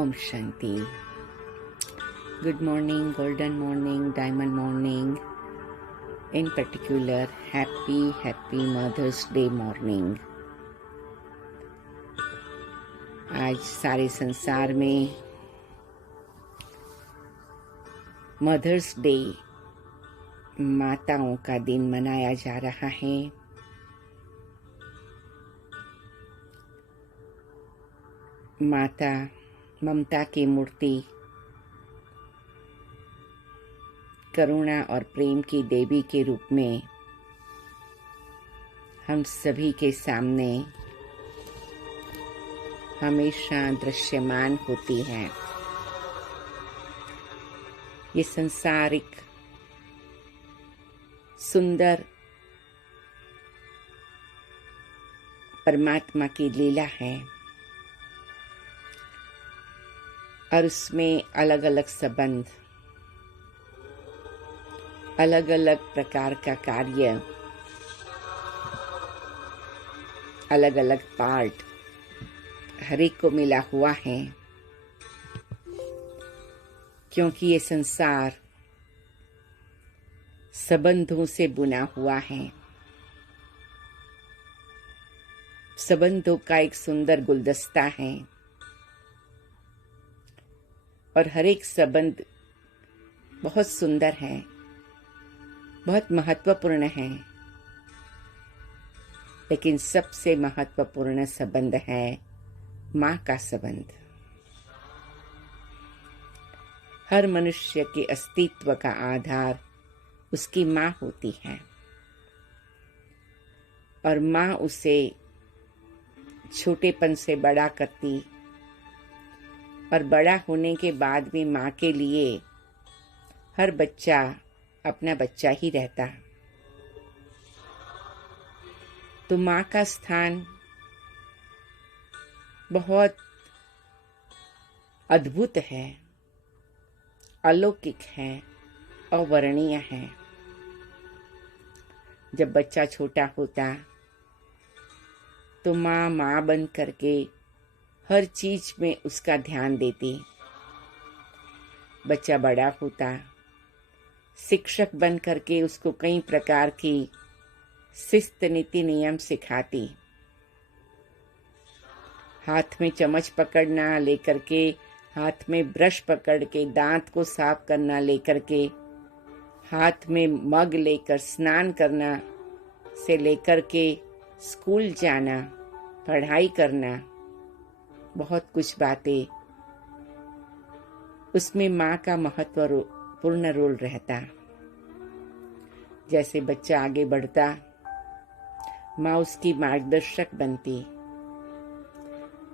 Om Shanti. Good morning, golden morning, diamond morning, in particular happy mother's day morning. आज सारे संसार में mother's day, माताओं का दिन मनाया जा रहा है। माता ममता की मूर्ति, करुणा और प्रेम की देवी के रूप में हम सभी के सामने हमेशा दृश्यमान होती है। ये संसार एक सुंदर परमात्मा की लीला है और उसमें अलग अलग संबंध, अलग अलग प्रकार का कार्य, अलग अलग पार्ट हर एक को मिला हुआ है, क्योंकि ये संसार संबंधों से बुना हुआ है। संबंधों का एक सुंदर गुलदस्ता है और हर एक संबंध बहुत सुंदर है, बहुत महत्वपूर्ण है। लेकिन सबसे महत्वपूर्ण संबंध है माँ का संबंध। हर मनुष्य के अस्तित्व का आधार उसकी माँ होती है और माँ उसे छोटेपन से बड़ा करती और बड़ा होने के बाद भी माँ के लिए हर बच्चा अपना बच्चा ही रहता। तो माँ का स्थान बहुत अद्भुत है, अलौकिक है, अवर्णनीय है। जब बच्चा छोटा होता तो माँ बन करके हर चीज में उसका ध्यान देती। बच्चा बड़ा होता, शिक्षक बन करके उसको कई प्रकार की शिस्त, नीति, नियम सिखाती। हाथ में चम्मच पकड़ना लेकर के, हाथ में ब्रश पकड़ के दांत को साफ करना लेकर के, हाथ में मग लेकर स्नान करना से लेकर के स्कूल जाना, पढ़ाई करना, बहुत कुछ बातें उसमें माँ का महत्वपूर्ण रोल रहता। जैसे बच्चा आगे बढ़ता, माँ उसकी मार्गदर्शक बनती,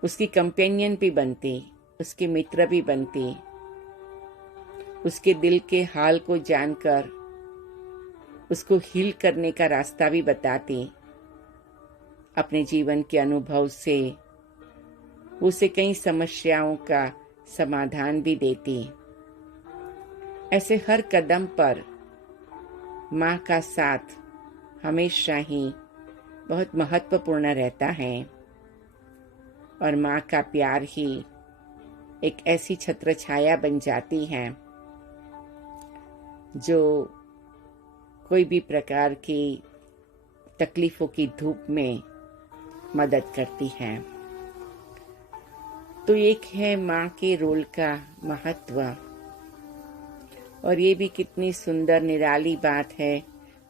उसकी कंपेनियन भी बनती, उसके मित्र भी बनती, उसके दिल के हाल को जानकर उसको हील करने का रास्ता भी बताती। अपने जीवन के अनुभव से उसे कई समस्याओं का समाधान भी देती। ऐसे हर कदम पर माँ का साथ हमेशा ही बहुत महत्वपूर्ण रहता है और माँ का प्यार ही एक ऐसी छत्र छाया बन जाती है जो कोई भी प्रकार की तकलीफों की धूप में मदद करती है। तो एक है माँ के रोल का महत्व, और ये भी कितनी सुंदर निराली बात है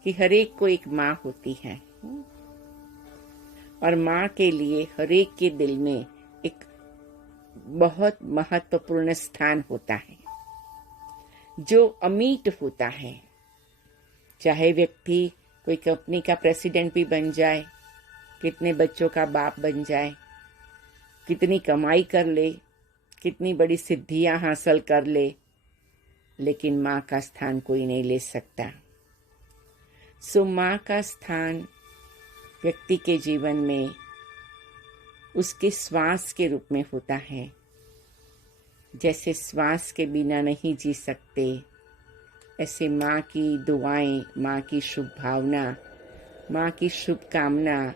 कि हर एक को एक माँ होती है और माँ के लिए हर एक के दिल में एक बहुत महत्वपूर्ण स्थान होता है जो अमिट होता है। चाहे व्यक्ति कोई कंपनी का प्रेसिडेंट भी बन जाए, कितने बच्चों का बाप बन जाए, कितनी कमाई कर ले, कितनी बड़ी सिद्धियां हासिल कर ले, लेकिन माँ का स्थान कोई नहीं ले सकता। सो माँ का स्थान व्यक्ति के जीवन में उसके श्वास के रूप में होता है। जैसे श्वास के बिना नहीं जी सकते, ऐसे माँ की दुआएं, माँ की शुभ भावना, माँ की शुभकामना,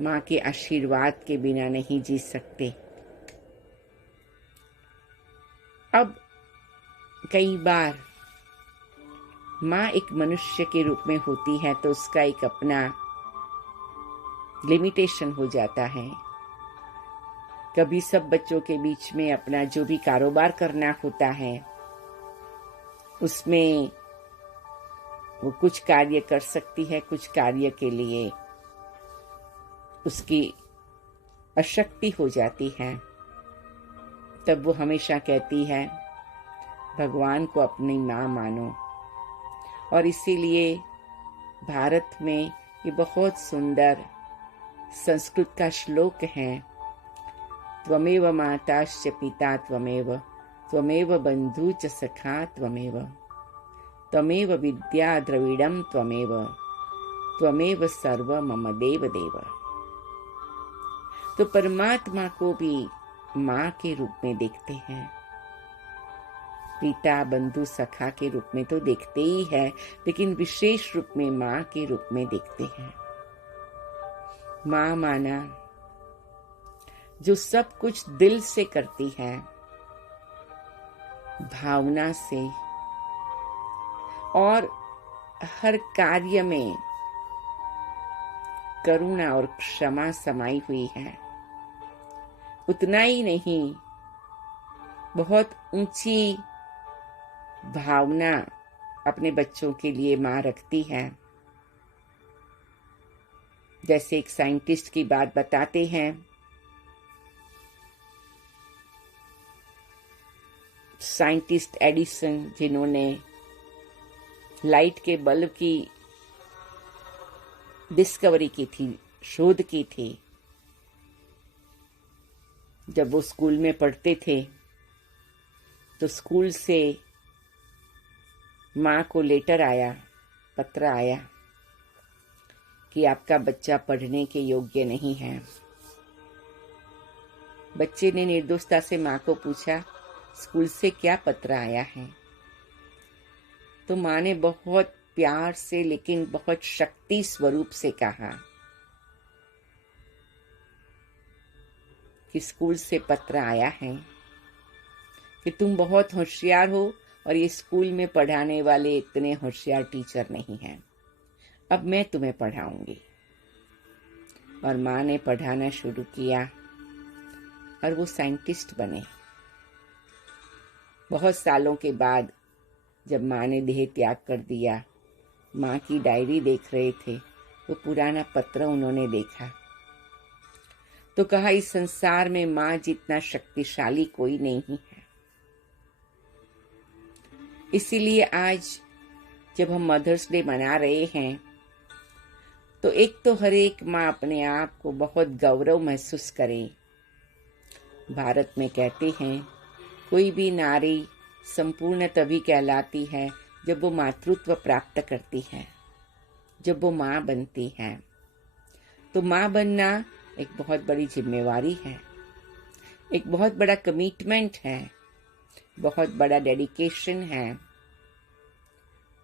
माँ के आशीर्वाद के बिना नहीं जी सकते। अब कई बार माँ एक मनुष्य के रूप में होती है तो उसका एक अपना लिमिटेशन हो जाता है। कभी सब बच्चों के बीच में अपना जो भी कारोबार करना होता है उसमें वो कुछ कार्य कर सकती है, कुछ कार्य के लिए उसकी अशक्ति हो जाती है। तब वो हमेशा कहती है भगवान को अपनी माँ मानो। और इसीलिए भारत में ये बहुत सुंदर संस्कृत का श्लोक है, त्वमेव माताश्च पिता त्वमेव, त्वमेव बंधु च सखा त्वमेव, त्वमेव विद्या द्रविड़म त्वमेव, त्वमेव सर्व मम देव देव। तो परमात्मा को भी माँ के रूप में देखते हैं। पिता बंधु सखा के रूप में तो देखते ही है, लेकिन विशेष रूप में माँ के रूप में देखते हैं। माँ माना जो सब कुछ दिल से करती है, भावना से, और हर कार्य में करुणा और क्षमा समाई हुई है। उतना ही नहीं, बहुत ऊंची भावना अपने बच्चों के लिए माँ रखती है। जैसे एक साइंटिस्ट की बात बताते हैं, साइंटिस्ट एडिसन जिन्होंने लाइट के बल्ब की डिस्कवरी की थी, शोध की थी, जब वो स्कूल में पढ़ते थे तो स्कूल से माँ को लेटर आया, पत्र आया कि आपका बच्चा पढ़ने के योग्य नहीं है। बच्चे ने निर्दोषता से माँ को पूछा, स्कूल से क्या पत्र आया है? तो माँ ने बहुत प्यार से लेकिन बहुत शक्ति स्वरूप से कहा कि स्कूल से पत्र आया है कि तुम बहुत होशियार हो और ये स्कूल में पढ़ाने वाले इतने होशियार टीचर नहीं हैं। अब मैं तुम्हें पढ़ाऊंगी। और माँ ने पढ़ाना शुरू किया और वो साइंटिस्ट बने। बहुत सालों के बाद जब माँ ने देह त्याग कर दिया, माँ की डायरी देख रहे थे तो पुराना पत्र उन्होंने देखा तो कहा, इस संसार में माँ जितना शक्तिशाली कोई नहीं है। इसीलिए आज जब हम मदर्स डे मना रहे हैं तो एक तो हर एक माँ अपने आप को बहुत गौरव महसूस करे। भारत में कहते हैं कोई भी नारी संपूर्ण तभी कहलाती है जब वो मातृत्व प्राप्त करती है, जब वो माँ बनती है। तो माँ बनना एक बहुत बड़ी जिम्मेवारी है, एक बहुत बड़ा कमिटमेंट है, बहुत बड़ा डेडिकेशन है,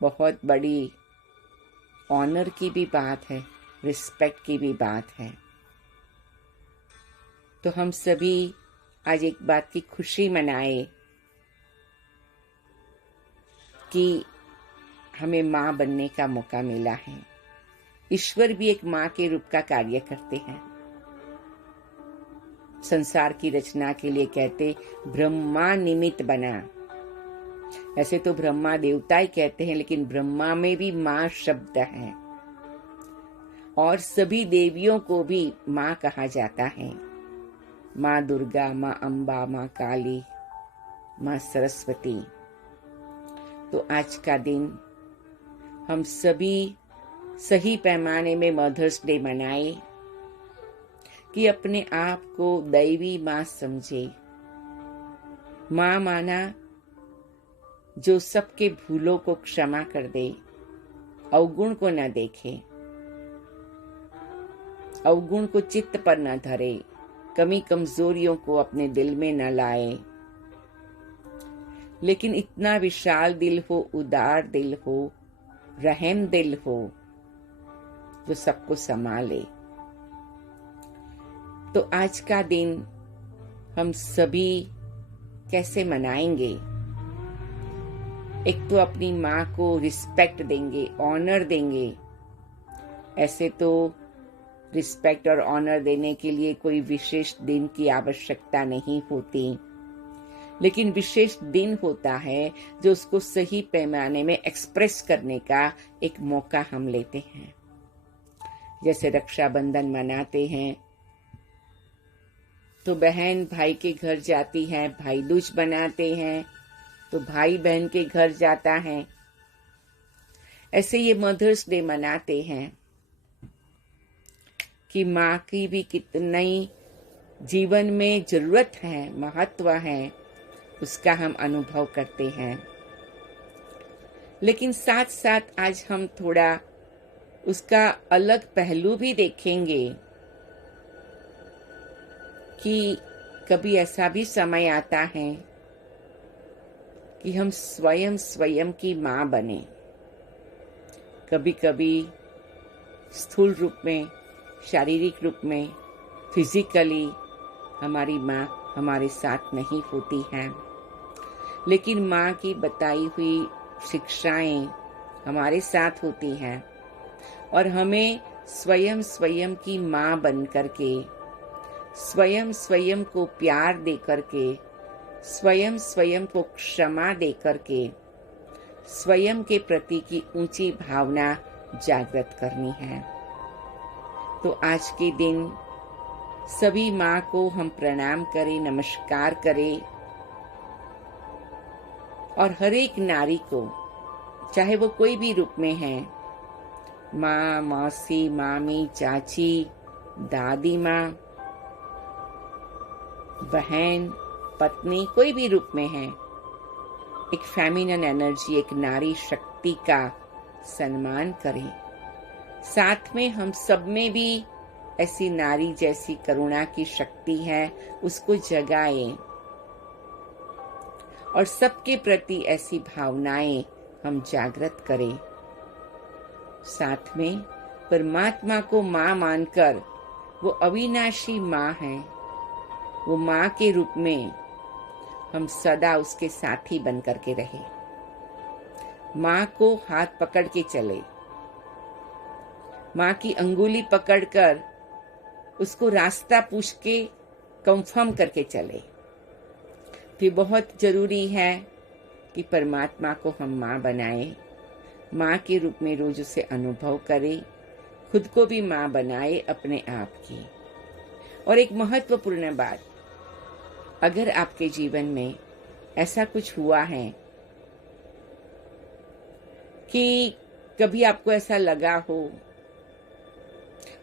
बहुत बड़ी ऑनर की भी बात है, रिस्पेक्ट की भी बात है। तो हम सभी आज एक बात की खुशी मनाए कि हमें माँ बनने का मौका मिला है। ईश्वर भी एक माँ के रूप का कार्य करते हैं। संसार की रचना के लिए कहते ब्रह्मा निमित्त बना। ऐसे तो ब्रह्मा देवता ही कहते हैं, लेकिन ब्रह्मा में भी माँ शब्द है और सभी देवियों को भी माँ कहा जाता है। माँ दुर्गा, माँ अम्बा, माँ काली, माँ सरस्वती। तो आज का दिन हम सभी सही पैमाने में मदर्स डे मनाए कि अपने आप को दैवी माँ समझे। माँ माना जो सबके भूलों को क्षमा कर दे, अवगुण को न देखे, अवगुण को चित्त पर न धरे, कमी कमजोरियों को अपने दिल में न लाए, लेकिन इतना विशाल दिल हो, उदार दिल हो, रहम दिल हो जो सबको संभाले। तो आज का दिन हम सभी कैसे मनाएंगे? एक तो अपनी माँ को रिस्पेक्ट देंगे, ऑनर देंगे। ऐसे तो रिस्पेक्ट और ऑनर देने के लिए कोई विशेष दिन की आवश्यकता नहीं होती, लेकिन विशेष दिन होता है जो उसको सही पैमाने में एक्सप्रेस करने का एक मौका हम लेते हैं। जैसे रक्षाबंधन मनाते हैं तो बहन भाई के घर जाती है, भाई दूज बनाते हैं तो भाई बहन के घर जाता है। ऐसे ये मदर्स डे मनाते हैं कि माँ की भी कितनी जीवन में जरूरत है, महत्व है, उसका हम अनुभव करते हैं। लेकिन साथ साथ आज हम थोड़ा उसका अलग पहलू भी देखेंगे कि कभी ऐसा भी समय आता है कि हम स्वयं की माँ बने। कभी कभी स्थूल रूप में, शारीरिक रूप में, फिजिकली हमारी माँ हमारे साथ नहीं होती है, लेकिन माँ की बताई हुई शिक्षाएं हमारे साथ होती हैं और हमें स्वयं की माँ बन करके, स्वयं को प्यार दे करके, स्वयं को क्षमा दे करके, स्वयं के प्रति की ऊंची भावना जागृत करनी है। तो आज के दिन सभी माँ को हम प्रणाम करें, नमस्कार करें और हर एक नारी को, चाहे वो कोई भी रूप में है, माँ, मौसी, मामी, चाची, दादी माँ, बहन, पत्नी, कोई भी रूप में है, एक फेमिनिन एनर्जी, एक नारी शक्ति का सम्मान करें। साथ में हम सब में भी ऐसी नारी जैसी करुणा की शक्ति है, उसको जगाएं और सबके प्रति ऐसी भावनाएं हम जागृत करें। साथ में परमात्मा को माँ मानकर, वो अविनाशी माँ है, वो माँ के रूप में हम सदा उसके साथी बन करके रहे। माँ को हाथ पकड़ के चले, माँ की अंगुली पकड़कर उसको रास्ता पूछ के कंफर्म करके चले। फिर बहुत जरूरी है कि परमात्मा को हम माँ बनाए, माँ के रूप में रोज उसे अनुभव करें, खुद को भी माँ बनाए अपने आप की। और एक महत्वपूर्ण बात, अगर आपके जीवन में ऐसा कुछ हुआ है कि कभी आपको ऐसा लगा हो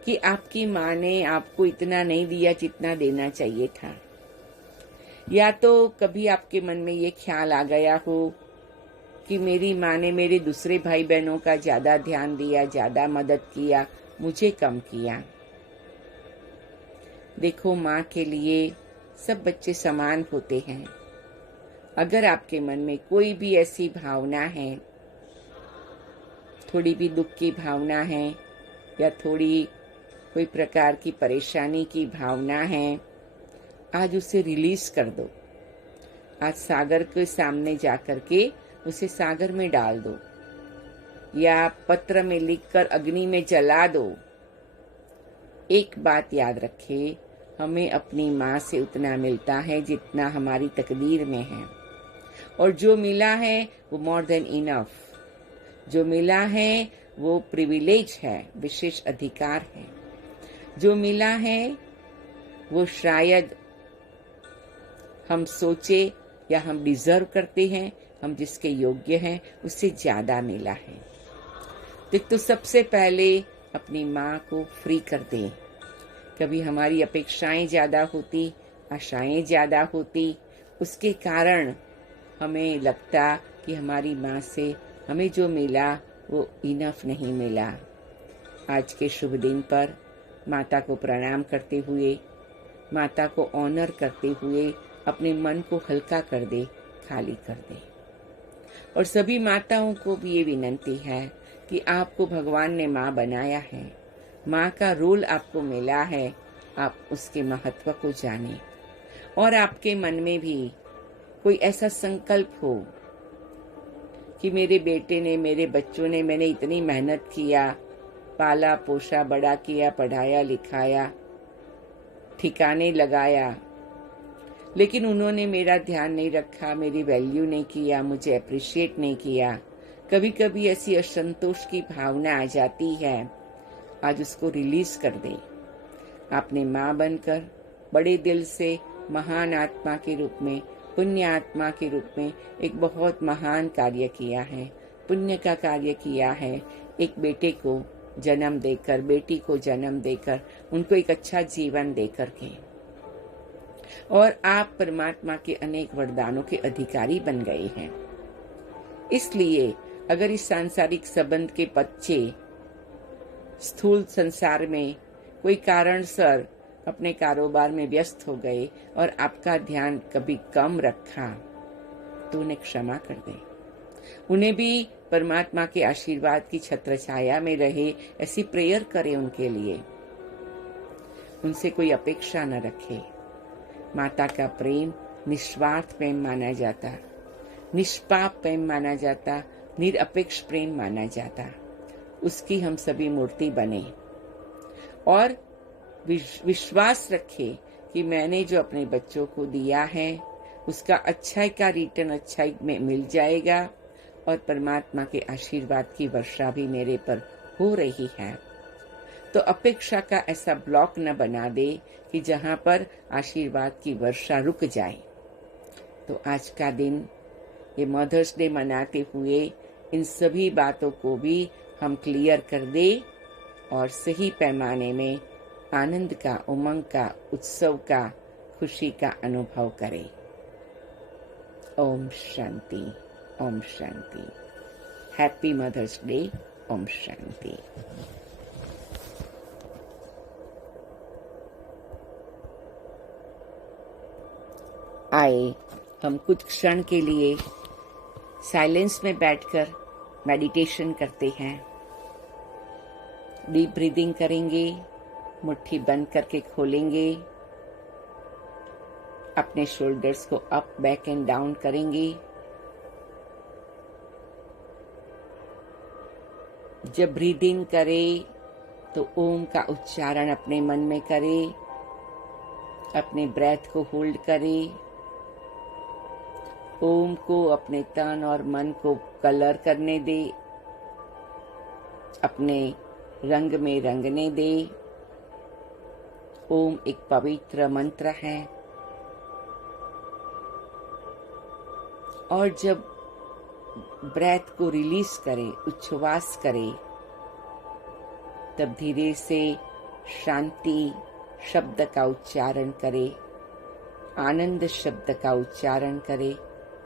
कि आपकी माँ ने आपको इतना नहीं दिया जितना देना चाहिए था, या तो कभी आपके मन में ये ख्याल आ गया हो कि मेरी माँ ने मेरे दूसरे भाई बहनों का ज्यादा ध्यान दिया, ज्यादा मदद किया, मुझे कम किया। देखो, माँ के लिए सब बच्चे समान होते हैं। अगर आपके मन में कोई भी ऐसी भावना है, थोड़ी भी दुख की भावना है या थोड़ी कोई प्रकार की परेशानी की भावना है, आज उसे रिलीज कर दो। आज सागर के सामने जाकर के उसे सागर में डाल दो या पत्र में लिखकर अग्नि में जला दो। एक बात याद रखें, हमें अपनी माँ से उतना मिलता है जितना हमारी तकदीर में है, और जो मिला है वो मोर देन इनफ। जो मिला है वो प्रिविलेज है, विशेष अधिकार है। जो मिला है वो शायद हम सोचे या हम डिजर्व करते हैं, हम जिसके योग्य हैं उससे ज्यादा मिला है। तो सबसे पहले अपनी माँ को फ्री कर दें। कभी हमारी अपेक्षाएं ज्यादा होती, आशाएं ज्यादा होती, उसके कारण हमें लगता कि हमारी माँ से हमें जो मिला वो इनफ नहीं मिला। आज के शुभ दिन पर माता को प्रणाम करते हुए, माता को ऑनर करते हुए अपने मन को हल्का कर दे, खाली कर दे। और सभी माताओं को भी ये विनंती है कि आपको भगवान ने माँ बनाया है, माँ का रोल आपको मिला है, आप उसके महत्व को जाने। और आपके मन में भी कोई ऐसा संकल्प हो कि मेरे बेटे ने, मेरे बच्चों ने, मैंने इतनी मेहनत किया, पाला पोषा, बड़ा किया, पढ़ाया लिखाया, ठिकाने लगाया, लेकिन उन्होंने मेरा ध्यान नहीं रखा, मेरी वैल्यू नहीं किया, मुझे अप्रिशिएट नहीं किया। कभी कभी ऐसी असंतोष की भावना आ जाती है। आज उसको रिलीज कर दे। आपने माँ बनकर बड़े दिल से महान आत्मा के रूप में, पुण्य आत्मा के रूप में एक बहुत महान कार्य किया है, पुण्य का कार्य किया है। एक बेटे को जन्म देकर, बेटी को जन्म देकर, उनको एक अच्छा जीवन देकर के, और आप परमात्मा के अनेक वरदानों के अधिकारी बन गए हैं। इसलिए अगर इस सांसारिक संबंध के बच्चे स्थूल संसार में कोई कारणसर अपने कारोबार में व्यस्त हो गए और आपका ध्यान कभी कम रखा, तो उन्हें क्षमा कर दे। उन्हें भी परमात्मा के आशीर्वाद की छत्र छाया में रहे, ऐसी प्रेयर करें उनके लिए। उनसे कोई अपेक्षा न रखे। माता का प्रेम निस्वार्थ प्रेम माना जाता, निष्पाप प्रेम माना जाता, निरपेक्ष प्रेम माना जाता। उसकी हम सभी मूर्ति बने और विश्वास रखे कि मैंने जो अपने बच्चों को दिया है उसका अच्छाई का रिटर्न अच्छाई में मिल जाएगा, और परमात्मा के आशीर्वाद की वर्षा भी मेरे पर हो रही है। तो अपेक्षा का ऐसा ब्लॉक न बना दे कि जहां पर आशीर्वाद की वर्षा रुक जाए। तो आज का दिन, ये मदर्स डे मनाते हुए, इन सभी बातों को भी हम क्लियर कर दे और सही पैमाने में आनंद का, उमंग का, उत्सव का, खुशी का अनुभव करें। ओम शांति, ओम शांति। Happy mother's day. ओम शांति। आए हम कुछ क्षण के लिए साइलेंस में बैठकर मेडिटेशन करते हैं। डीप ब्रीदिंग करेंगे, मुट्ठी बंद करके खोलेंगे, अपने शोल्डर्स को अप, बैक एंड डाउन करेंगे। जब ब्रीदिंग करें तो ओम का उच्चारण अपने मन में करें, अपने ब्रेथ को होल्ड करें, ओम को अपने तन और मन को कलर करने दे, अपने रंग में रंगने दे। ओम एक पवित्र मंत्र है, और जब ब्रेथ को रिलीज करें, उच्छ्वास करें, तब धीरे से शांति शब्द का उच्चारण करें, आनंद शब्द का उच्चारण करें,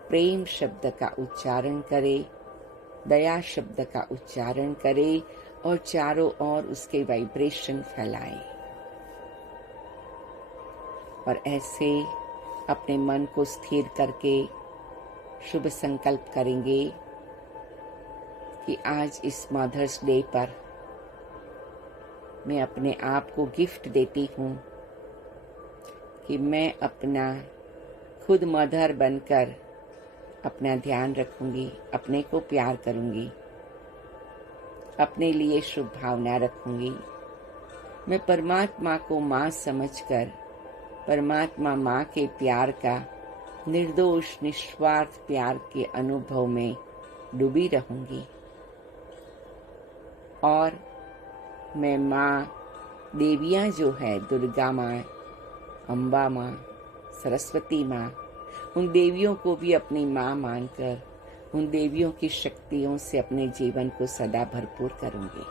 प्रेम शब्द का उच्चारण करें, दया शब्द का उच्चारण करें, और चारों ओर उसके वाइब्रेशन फैलाएं। और ऐसे अपने मन को स्थिर करके शुभ संकल्प करेंगे कि आज इस मदर्स डे पर मैं अपने आप को गिफ्ट देती हूँ कि मैं अपना खुद मदर बनकर अपना ध्यान रखूंगी, अपने को प्यार करूंगी, अपने लिए शुभ भावना रखूंगी। मैं परमात्मा को माँ समझकर परमात्मा माँ के प्यार का, निर्दोष निस्वार्थ प्यार के अनुभव में डूबी रहूंगी। और मैं माँ, देवियाँ जो है, दुर्गा माँ, अम्बा माँ, सरस्वती माँ, उन देवियों को भी अपनी माँ मानकर उन देवियों की शक्तियों से अपने जीवन को सदा भरपूर करूंगी।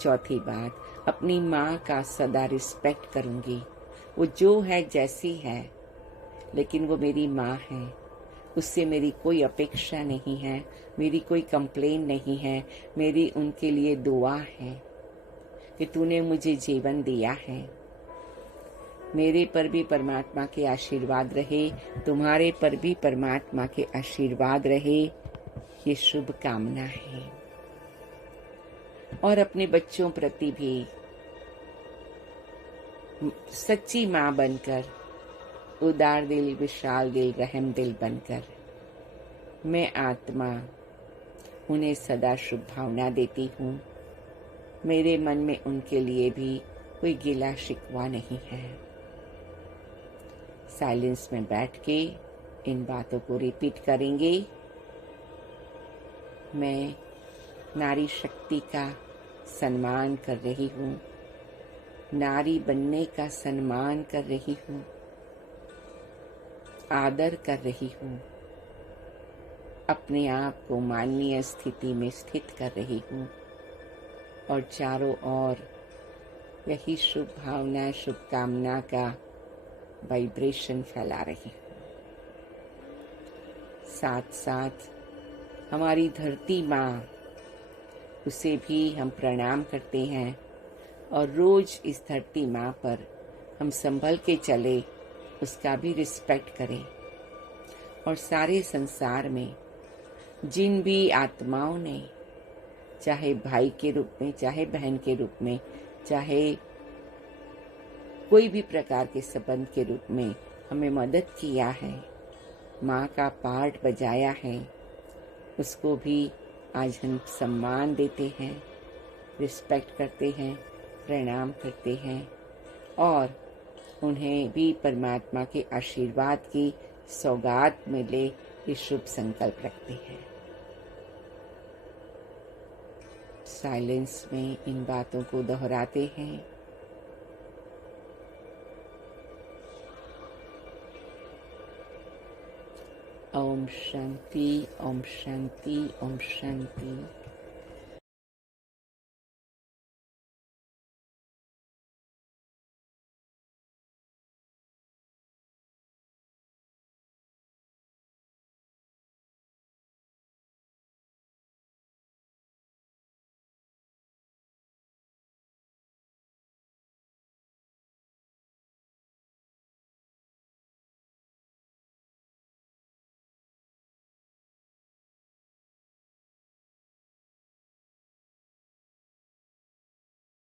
चौथी बात, अपनी माँ का सदा रिस्पेक्ट करूंगी। वो जो है, जैसी है, लेकिन वो मेरी माँ है, उससे मेरी कोई अपेक्षा नहीं है, मेरी कोई कंप्लेन नहीं है। मेरी उनके लिए दुआ है कि तूने मुझे जीवन दिया है। मेरे पर भी परमात्मा के आशीर्वाद रहे, तुम्हारे पर भी परमात्मा के आशीर्वाद रहे, ये शुभ कामना है। और अपने बच्चों प्रति भी सच्ची माँ बनकर उदार दिल, विशाल दिल, रहम दिल बनकर मैं आत्मा उन्हें सदा शुभ भावना देती हूँ। मेरे मन में उनके लिए भी कोई गिला शिकवा नहीं है। साइलेंस में बैठ के इन बातों को रिपीट करेंगे। मैं नारी शक्ति का सम्मान कर रही हूँ, नारी बनने का सम्मान कर रही हूँ, आदर कर रही हूँ, अपने आप को माननीय स्थिति में स्थित कर रही हूँ और चारों ओर यही शुभ भावना, शुभकामना का वाइब्रेशन फैला रही हूँ। साथ साथ हमारी धरती माँ, उसे भी हम प्रणाम करते हैं और रोज इस धरती माँ पर हम संभल के चले, उसका भी रिस्पेक्ट करें। और सारे संसार में जिन भी आत्माओं ने, चाहे भाई के रूप में, चाहे बहन के रूप में, चाहे कोई भी प्रकार के संबंध के रूप में हमें मदद किया है, माँ का पार्ट बजाया है, उसको भी आज हम सम्मान देते हैं, रिस्पेक्ट करते हैं, प्रणाम करते हैं और उन्हें भी परमात्मा के आशीर्वाद की सौगात मिले, ये शुभ संकल्प रखते हैं। साइलेंस में इन बातों को दोहराते हैं। ओम शांति, ओम शांति, ओम शांति।